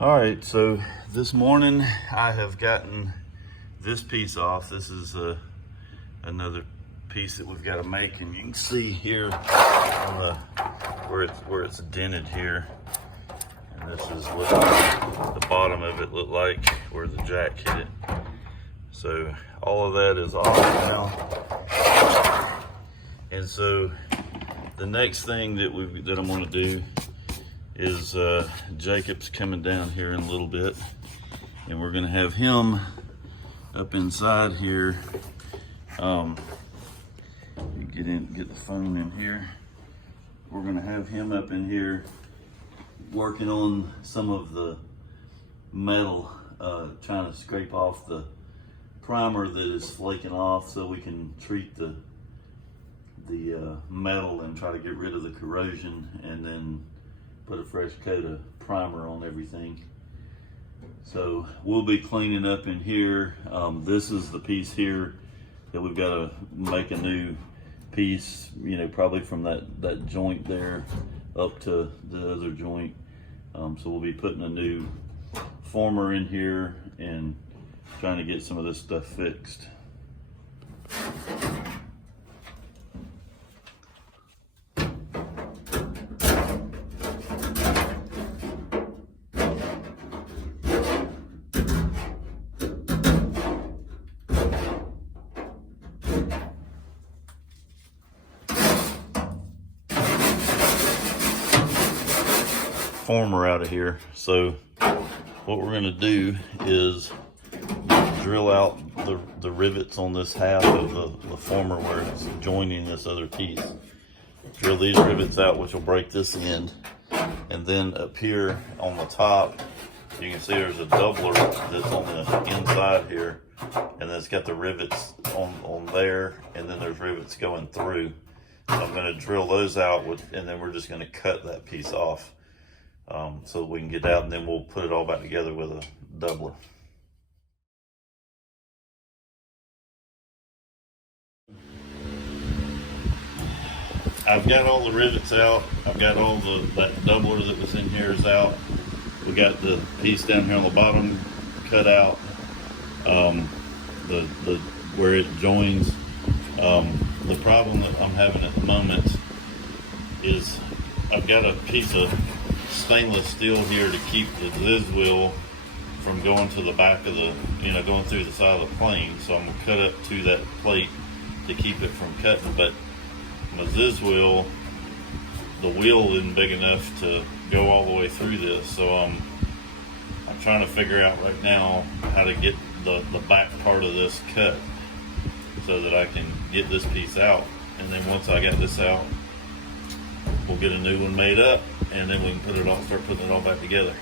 All right, so this morning I have gotten this piece off. This is another piece that we've got to make, and you can see here on where it's dented here. And this is what the bottom of it looked like where the jack hit it. So all of that is off now. And so the next thing that I'm going to do is Jacob's coming down here in a little bit, and we're going to have him up inside here. Get the phone in here. We're going to have him up in here working on some of the metal, trying to scrape off the primer that is flaking off so we can treat the metal and try to get rid of the corrosion, and then put a fresh coat of primer on everything. So we'll be cleaning up in here. This is the piece here that we've got to make a new piece, probably from that joint there up to the other joint. So we'll be putting a new former in here and trying to get some of this stuff fixed. Former out of here. So what we're going to do is drill out the rivets on this half of the former where it's joining this other piece. Drill these rivets out, which will break this end, and then up here on the top you can see there's a doubler that's on the inside here, and then it's got the rivets on there, and then there's rivets going through. So I'm going to drill those out and then we're just going to cut that piece off. So we can get out, and then we'll put it all back together with a doubler. I've got all the rivets out. I've got all that doubler that was in here is out. We got the piece down here on the bottom cut out. Where it joins. The problem that I'm having at the moment is I've got a piece of stainless steel here to keep the Ziz wheel from going to the back of the, going through the side of the plane. So I'm gonna cut up to that plate to keep it from cutting. But my Ziz wheel, the wheel isn't big enough to go all the way through this. So I'm trying to figure out right now how to get the back part of this cut so that I can get this piece out. And then once I got this out, we'll get a new one made up, and then we can start putting it all back together.